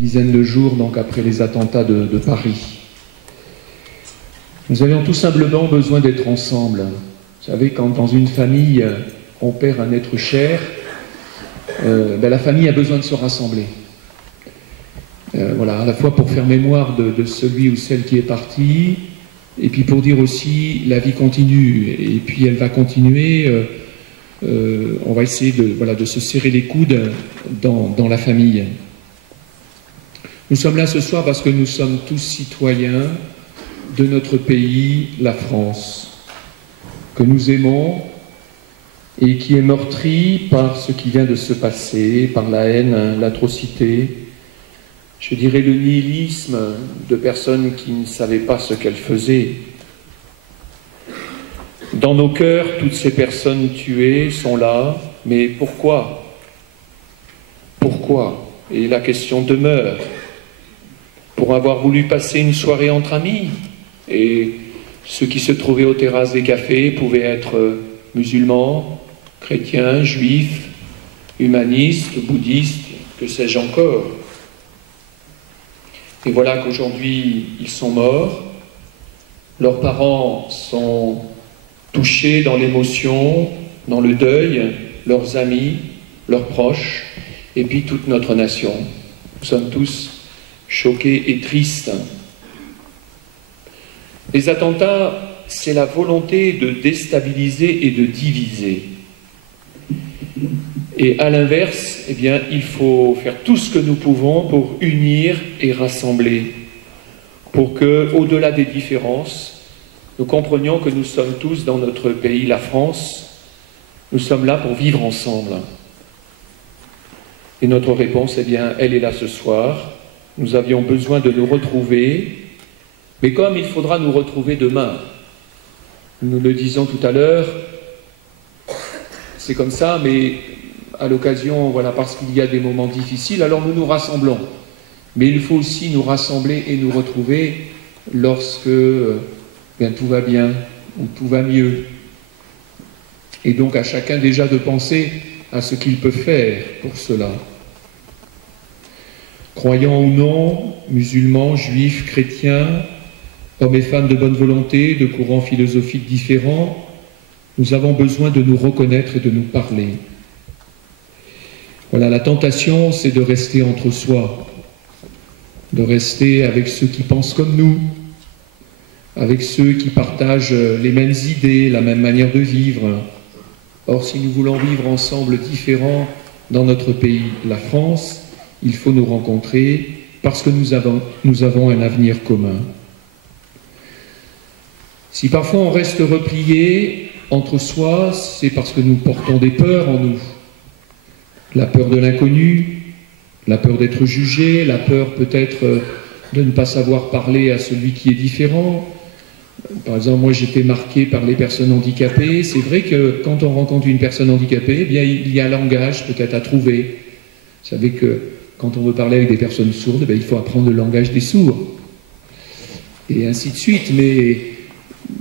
dizaine de jours donc, après les attentats de Paris. Nous avions tout simplement besoin d'être ensemble. Vous savez, quand dans une famille, on perd un être cher, la famille a besoin de se rassembler. Voilà, à la fois pour faire mémoire de celui ou celle qui est parti, et puis pour dire aussi la vie continue, et puis elle va continuer. On va essayer de se serrer les coudes dans la famille. Nous sommes là ce soir parce que nous sommes tous citoyens de notre pays, la France, que nous aimons et qui est meurtri par ce qui vient de se passer, par la haine, l'atrocité, je dirais le nihilisme de personnes qui ne savaient pas ce qu'elles faisaient. Dans nos cœurs, toutes ces personnes tuées sont là, mais pourquoi? Pourquoi? Et la question demeure. Pour avoir voulu passer une soirée entre amis, et ceux qui se trouvaient aux terrasses des cafés pouvaient être musulmans, chrétiens, juifs, humanistes, bouddhistes, que sais-je encore. Et voilà qu'aujourd'hui, ils sont morts, leurs parents sont touchés dans l'émotion, dans le deuil, leurs amis, leurs proches, et puis toute notre nation. Nous sommes tous choqués et tristes. Les attentats, c'est la volonté de déstabiliser et de diviser. Et à l'inverse, eh bien, il faut faire tout ce que nous pouvons pour unir et rassembler, pour que, au-delà des différences, nous comprenions que nous sommes tous dans notre pays, la France, nous sommes là pour vivre ensemble. Et notre réponse, eh bien, elle est là ce soir. Nous avions besoin de nous retrouver, mais comme il faudra nous retrouver demain, nous le disions tout à l'heure, c'est comme ça, mais à l'occasion, voilà, parce qu'il y a des moments difficiles, alors nous nous rassemblons. Mais il faut aussi nous rassembler et nous retrouver lorsque tout va bien, ou tout va mieux. Et donc à chacun déjà de penser à ce qu'il peut faire pour cela. Croyants ou non, musulmans, juifs, chrétiens, hommes et femmes de bonne volonté, de courants philosophiques différents, nous avons besoin de nous reconnaître et de nous parler. Voilà, la tentation, c'est de rester entre soi, de rester avec ceux qui pensent comme nous, avec ceux qui partagent les mêmes idées, la même manière de vivre. Or, si nous voulons vivre ensemble différents dans notre pays, la France, il faut nous rencontrer parce que nous avons un avenir commun. Si parfois on reste replié entre soi, c'est parce que nous portons des peurs en nous. La peur de l'inconnu, la peur d'être jugé, la peur peut-être de ne pas savoir parler à celui qui est différent. Par exemple, moi j'étais marqué par les personnes handicapées. C'est vrai que quand on rencontre une personne handicapée, eh bien, il y a un langage peut-être à trouver. Vous savez que quand on veut parler avec des personnes sourdes, il faut apprendre le langage des sourds. Et ainsi de suite. Mais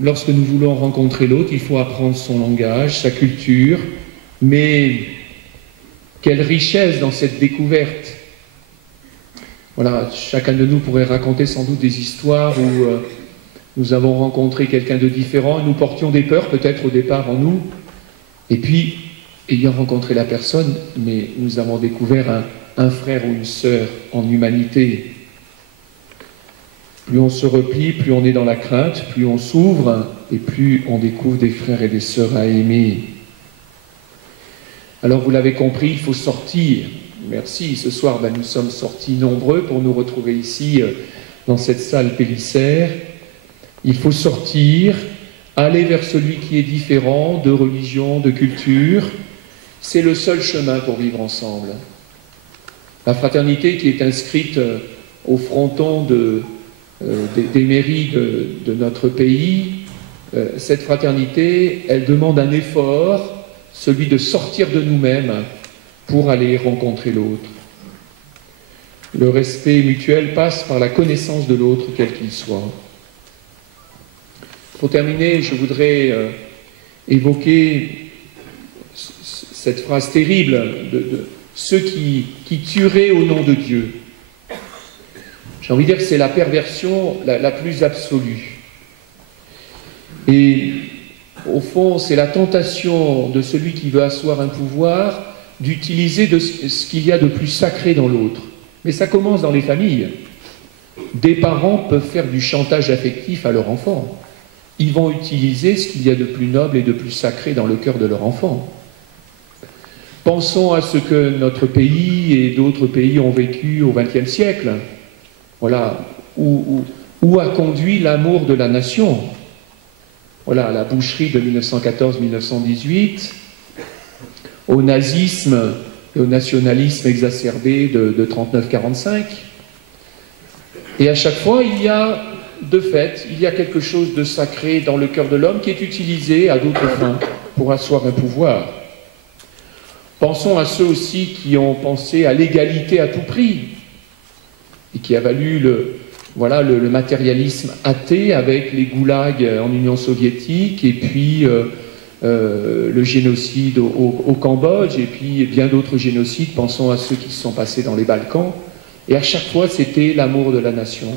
lorsque nous voulons rencontrer l'autre, il faut apprendre son langage, sa culture. Mais quelle richesse dans cette découverte! Voilà, chacun de nous pourrait raconter sans doute des histoires où nous avons rencontré quelqu'un de différent, et nous portions des peurs peut-être au départ en nous, et puis, ayant rencontré la personne, mais nous avons découvert un frère ou une sœur en humanité. Plus on se replie, plus on est dans la crainte, plus on s'ouvre, et plus on découvre des frères et des sœurs à aimer. Alors vous l'avez compris, il faut sortir. Merci, ce soir nous sommes sortis nombreux pour nous retrouver ici dans cette salle Pélissère. Il faut sortir, aller vers celui qui est différent de religion, de culture. C'est le seul chemin pour vivre ensemble. La fraternité qui est inscrite au fronton des mairies de notre pays, cette fraternité, elle demande un effort, celui de sortir de nous-mêmes pour aller rencontrer l'autre. Le respect mutuel passe par la connaissance de l'autre, quel qu'il soit. Pour terminer, je voudrais évoquer cette phrase terrible de ceux qui tueraient au nom de Dieu. J'ai envie de dire que c'est la perversion la plus absolue. Et au fond, c'est la tentation de celui qui veut asseoir un pouvoir d'utiliser ce qu'il y a de plus sacré dans l'autre. Mais ça commence dans les familles. Des parents peuvent faire du chantage affectif à leur enfant. Ils vont utiliser ce qu'il y a de plus noble et de plus sacré dans le cœur de leur enfant. Pensons à ce que notre pays et d'autres pays ont vécu au XXe siècle. Voilà, où a conduit l'amour de la nation. Voilà, la boucherie de 1914-1918, au nazisme et au nationalisme exacerbé de 39-45. Et à chaque fois, il y a, de fait, il y a quelque chose de sacré dans le cœur de l'homme qui est utilisé à d'autres fins pour asseoir un pouvoir. Pensons à ceux aussi qui ont pensé à l'égalité à tout prix et qui a valu le matérialisme athée avec les goulags en Union soviétique et puis le génocide au Cambodge et puis bien d'autres génocides. Pensons à ceux qui se sont passés dans les Balkans. Et à chaque fois, c'était l'amour de la nation.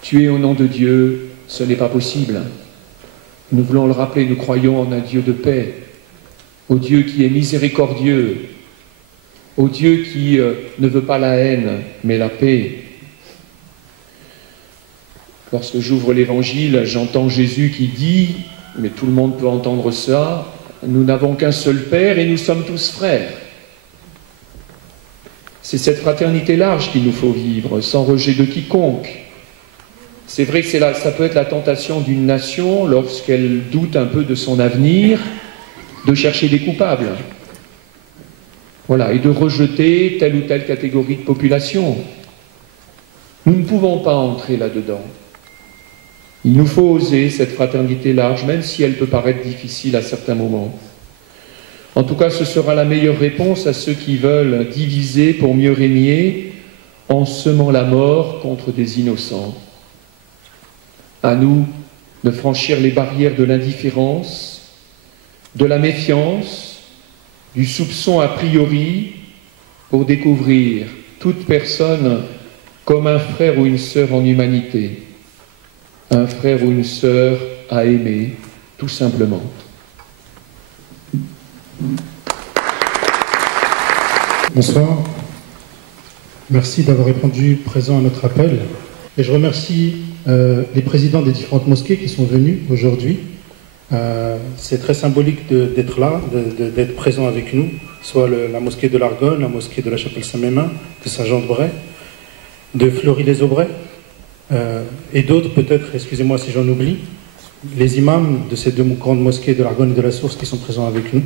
Tuer au nom de Dieu, ce n'est pas possible. Nous voulons le rappeler, nous croyons en un Dieu de paix, au Dieu qui est miséricordieux, au Dieu qui ne veut pas la haine, mais la paix. Lorsque j'ouvre l'Évangile, j'entends Jésus qui dit, mais tout le monde peut entendre ça, nous n'avons qu'un seul Père et nous sommes tous frères. C'est cette fraternité large qu'il nous faut vivre, sans rejet de quiconque. C'est vrai que ça peut être la tentation d'une nation, lorsqu'elle doute un peu de son avenir, de chercher des coupables. Voilà, et de rejeter telle ou telle catégorie de population. Nous ne pouvons pas entrer là-dedans. Il nous faut oser cette fraternité large, même si elle peut paraître difficile à certains moments. En tout cas, ce sera la meilleure réponse à ceux qui veulent diviser pour mieux régner en semant la mort contre des innocents. À nous de franchir les barrières de l'indifférence, de la méfiance, du soupçon a priori, pour découvrir toute personne comme un frère ou une sœur en humanité, un frère ou une sœur à aimer, tout simplement. Bonsoir. Merci d'avoir répondu présent à notre appel. Et je remercie les présidents des différentes mosquées qui sont venus aujourd'hui. C'est très symbolique d'être là, d'être présent avec nous, soit la mosquée de l'Argonne, la mosquée de la Chapelle Saint-Mémin, de Saint-Jean-de-Bray, de Fleury-les-Aubrais, et d'autres peut-être, excusez-moi si j'en oublie, les imams de ces deux grandes mosquées de l'Argonne et de la Source qui sont présents avec nous.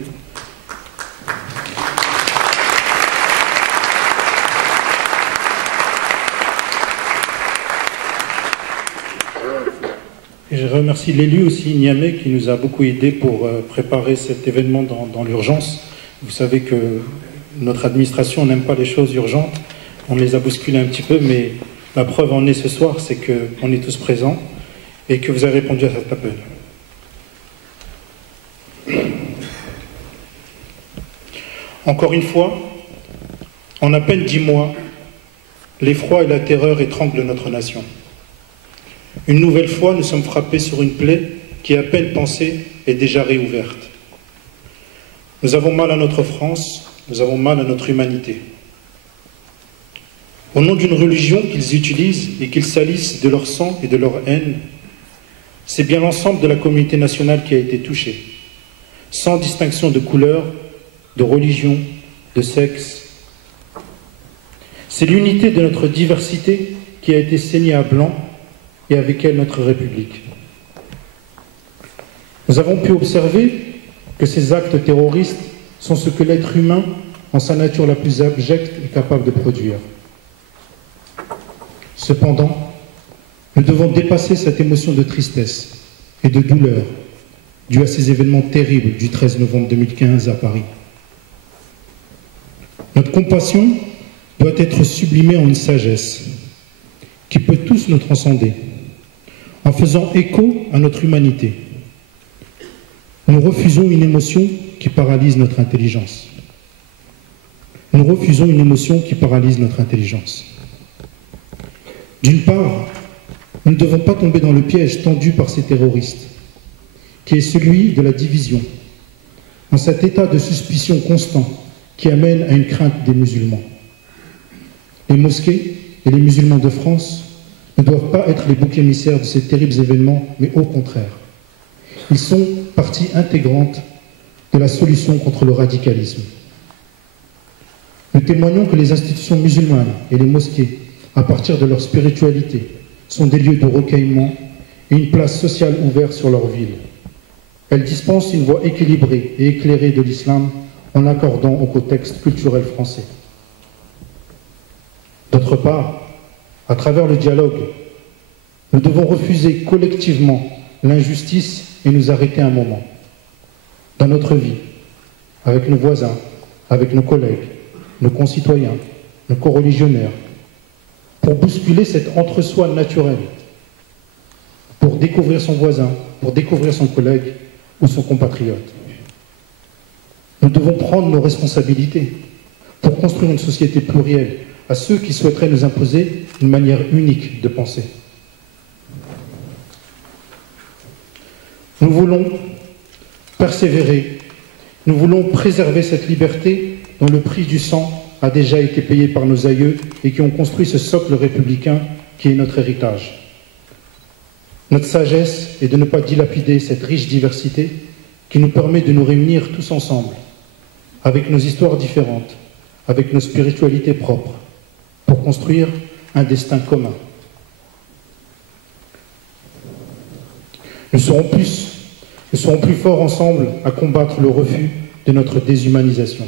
Et je remercie l'élu aussi, Niamey, qui nous a beaucoup aidé pour préparer cet événement dans l'urgence. Vous savez que notre administration n'aime pas les choses urgentes. On les a bousculées un petit peu, mais la preuve en est ce soir, c'est qu'on est tous présents et que vous avez répondu à cet appel. Encore une fois, en à peine 10 mois, l'effroi et la terreur étranglent notre nation. Une nouvelle fois, nous sommes frappés sur une plaie qui, à peine pensée, est déjà réouverte. Nous avons mal à notre France, nous avons mal à notre humanité. Au nom d'une religion qu'ils utilisent et qu'ils salissent de leur sang et de leur haine, c'est bien l'ensemble de la communauté nationale qui a été touchée, sans distinction de couleur, de religion, de sexe. C'est l'unité de notre diversité qui a été saignée à blanc, et avec elle notre République. Nous avons pu observer que ces actes terroristes sont ce que l'être humain, en sa nature la plus abjecte, est capable de produire. Cependant, nous devons dépasser cette émotion de tristesse et de douleur due à ces événements terribles du 13 novembre 2015 à Paris. Notre compassion doit être sublimée en une sagesse qui peut tous nous transcender, en faisant écho à notre humanité. Nous refusons une émotion qui paralyse notre intelligence. nous refusons une émotion qui paralyse notre intelligence. D'une part, nous ne devons pas tomber dans le piège tendu par ces terroristes, qui est celui de la division, dans cet état de suspicion constant qui amène à une crainte des musulmans. Les mosquées et les musulmans de France ne doivent pas être les boucs émissaires de ces terribles événements, mais au contraire. Ils sont partie intégrante de la solution contre le radicalisme. Nous témoignons que les institutions musulmanes et les mosquées, à partir de leur spiritualité, sont des lieux de recueillement et une place sociale ouverte sur leur ville. Elles dispensent une voie équilibrée et éclairée de l'islam en l'accordant au contexte culturel français. D'autre part, à travers le dialogue, nous devons refuser collectivement l'injustice et nous arrêter un moment. Dans notre vie, avec nos voisins, avec nos collègues, nos concitoyens, nos coreligionnaires, pour bousculer cet entre-soi naturel, pour découvrir son voisin, pour découvrir son collègue ou son compatriote. Nous devons prendre nos responsabilités pour construire une société plurielle à ceux qui souhaiteraient nous imposer une manière unique de penser. Nous voulons persévérer, nous voulons préserver cette liberté dont le prix du sang a déjà été payé par nos aïeux et qui ont construit ce socle républicain qui est notre héritage. Notre sagesse est de ne pas dilapider cette riche diversité qui nous permet de nous réunir tous ensemble, avec nos histoires différentes, avec nos spiritualités propres, pour construire un destin commun. Nous serons plus forts ensemble à combattre le refus de notre déshumanisation.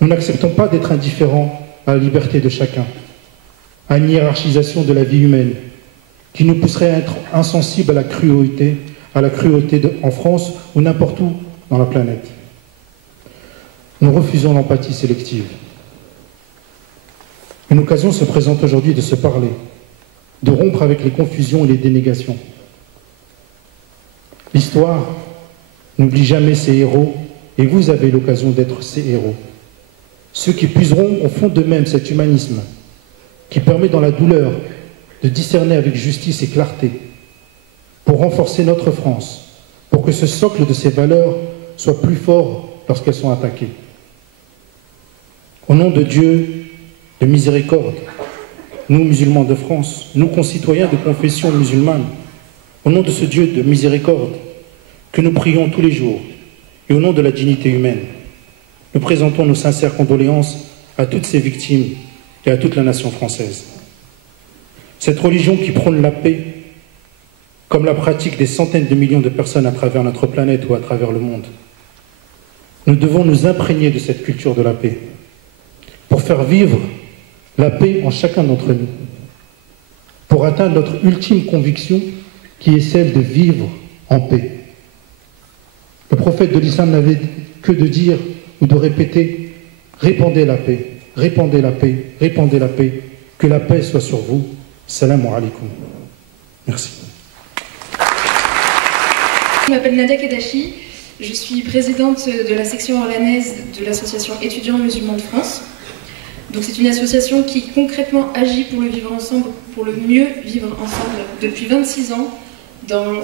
Nous n'acceptons pas d'être indifférents à la liberté de chacun, à une hiérarchisation de la vie humaine qui nous pousserait à être insensibles à la cruauté en France ou n'importe où dans la planète. Nous refusons l'empathie sélective. Une occasion se présente aujourd'hui de se parler, de rompre avec les confusions et les dénégations. L'histoire n'oublie jamais ses héros et vous avez l'occasion d'être ces héros. Ceux qui puiseront au fond d'eux-mêmes cet humanisme qui permet dans la douleur de discerner avec justice et clarté pour renforcer notre France, pour que ce socle de ces valeurs soit plus fort lorsqu'elles sont attaquées. Au nom de Dieu, de miséricorde, nous musulmans de France, nous concitoyens de confession musulmane, au nom de ce Dieu de miséricorde que nous prions tous les jours et au nom de la dignité humaine, nous présentons nos sincères condoléances à toutes ces victimes et à toute la nation française. Cette religion qui prône la paix, comme la pratique des centaines de millions de personnes à travers notre planète ou à travers le monde, nous devons nous imprégner de cette culture de la paix pour faire vivre la paix en chacun d'entre nous, pour atteindre notre ultime conviction qui est celle de vivre en paix. Le prophète de l'islam n'avait que de dire ou de répéter « Répandez la paix, répandez la paix, répandez la paix, que la paix soit sur vous. Salam alaikum ». Merci. Je m'appelle Nadia Kedachi, je suis présidente de la section orléanaise de l'association étudiants musulmans de France. Donc c'est une association qui concrètement agit pour le vivre ensemble, pour le mieux vivre ensemble depuis 26 ans dans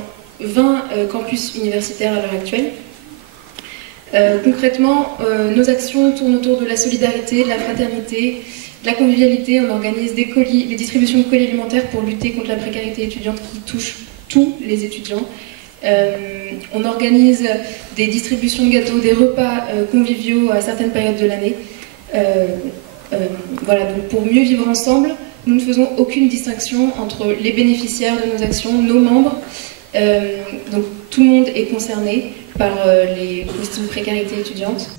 20 campus universitaires à l'heure actuelle. Concrètement, nos actions tournent autour de la solidarité, de la fraternité, de la convivialité. On organise des distributions de colis alimentaires pour lutter contre la précarité étudiante qui touche tous les étudiants. On organise des distributions de gâteaux, des repas conviviaux à certaines périodes de l'année. Voilà, donc pour mieux vivre ensemble, nous ne faisons aucune distinction entre les bénéficiaires de nos actions, nos membres. Donc tout le monde est concerné par les questions de précarité étudiante.